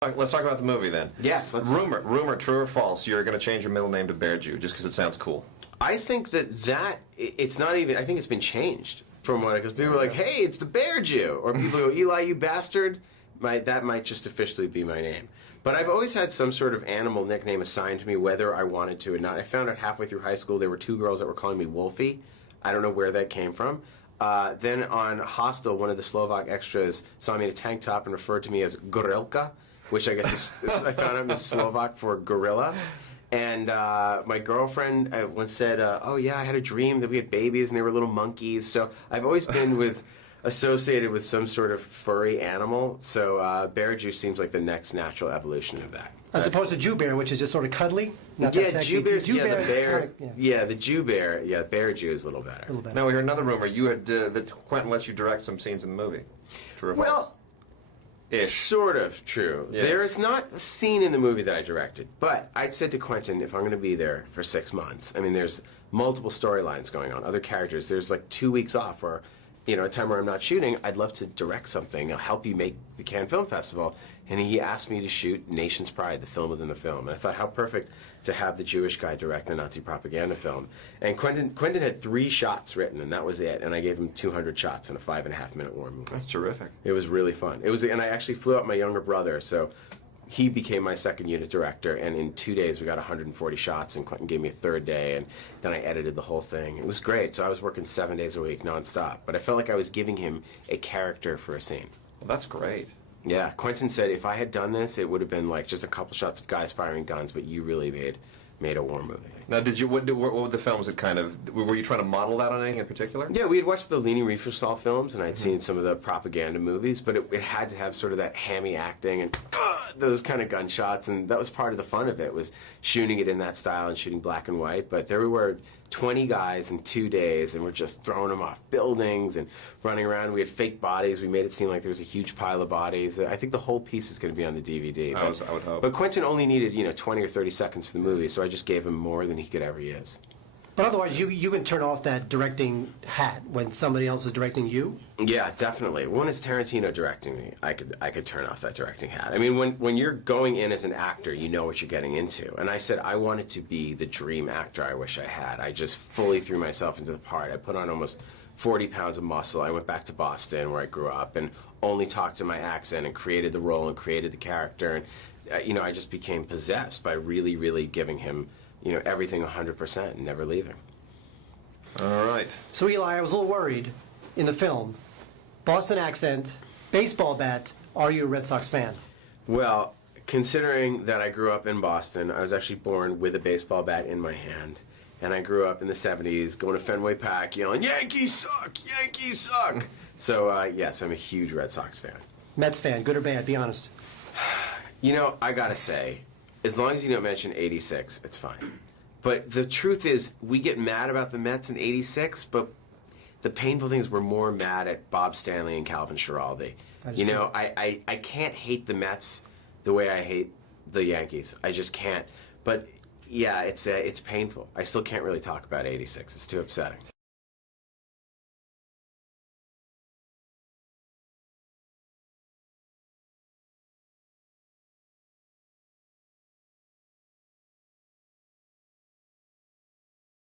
Let's talk about the movie then. Yes, let's Rumor, true or false, you're going to change your middle name to Bear Jew just because it sounds cool. I think it's not even, I think it's been changed from what, because people are like, hey, it's the Bear Jew. Or people go, Eli, you bastard. That might just officially be my name. But I've always had some sort of animal nickname assigned to me, whether I wanted to or not. I found out halfway through high school there were two girls that were calling me Wolfie. I don't know where that came from. Then on Hostel, one of the Slovak extras saw me in a tank top and referred to me as Gorilka, which I guess I found out was Slovak for gorilla. And my girlfriend once said, oh yeah, I had a dream that we had babies and they were little monkeys. So I've always been associated with some sort of furry animal. So Bear Jew seems like the next natural evolution of that. As opposed to Jew Bear, which is just sort of cuddly. Not yeah, that sexy. Jew Bear, Jew Bear the bear. Kind of, yeah, the Jew Bear. Yeah, Bear Jew is a little better. Now we heard another rumor. You had that Quentin lets you direct some scenes in the movie. True or false? Well, it's sort of true. Yeah. There is not a scene in the movie that I directed, but I'd said to Quentin, if I'm going to be there for 6 months, I mean, there's multiple storylines going on, other characters. There's like 2 weeks off, or a time where I'm not shooting. I'd love to direct something. I'll help you make the Cannes Film Festival. And he asked me to shoot Nation's Pride, the film within the film. And I thought, how perfect to have the Jewish guy direct the Nazi propaganda film. And Quentin had 3 shots written, and that was it. And I gave him 200 shots in a 5.5-minute war movie. That's terrific. It was really fun. And I actually flew out my younger brother, so he became my second unit director. And in 2 days, we got 140 shots, and Quentin gave me a third day, and then I edited the whole thing. It was great. So I was working 7 days a week, nonstop. But I felt like I was giving him a character for a scene. Well, that's great. Yeah, Quentin said if I had done this, it would have been like just a couple shots of guys firing guns, but you really made a war movie. Now, what were the films that kind of, were you trying to model that on anything in particular? Yeah, we had watched the Leni Riefenstahl films, and I'd seen some of the propaganda movies, but it had to have sort of that hammy acting and those kind of gunshots, and that was part of the fun of it, was shooting it in that style and shooting black and white. But there we were, 20 guys in 2 days, and we're just throwing them off buildings and running around. We had fake bodies. We made it seem like there was a huge pile of bodies. I think the whole piece is going to be on the DVD. I would hope. But Quentin only needed 20 or 30 seconds for the movie, so I just gave him more than he could ever use. But otherwise, you can turn off that directing hat when somebody else is directing you? Yeah, definitely. When it's Tarantino directing me, I could turn off that directing hat. I mean, when you're going in as an actor, you know what you're getting into. And I said I wanted to be the dream actor I wish I had. I just fully threw myself into the part. I put on almost 40 pounds of muscle. I went back to Boston, where I grew up, and only talked in my accent and created the role and created the character. And I just became possessed by really, really giving him everything 100% and never leaving. All right. So Eli, I was a little worried in the film. Boston accent, baseball bat, are you a Red Sox fan? Well, considering that I grew up in Boston, I was actually born with a baseball bat in my hand. And I grew up in the 70s going to Fenway Park yelling, Yankees suck! Yankees suck! So, yes, I'm a huge Red Sox fan. Mets fan, good or bad? Be honest. I gotta say, as long as you don't mention 86, it's fine. But the truth is, we get mad about the Mets in 86, but the painful thing is we're more mad at Bob Stanley and Calvin Schiraldi. True. I can't hate the Mets the way I hate the Yankees. I just can't. But yeah, it's painful. I still can't really talk about 86. It's too upsetting.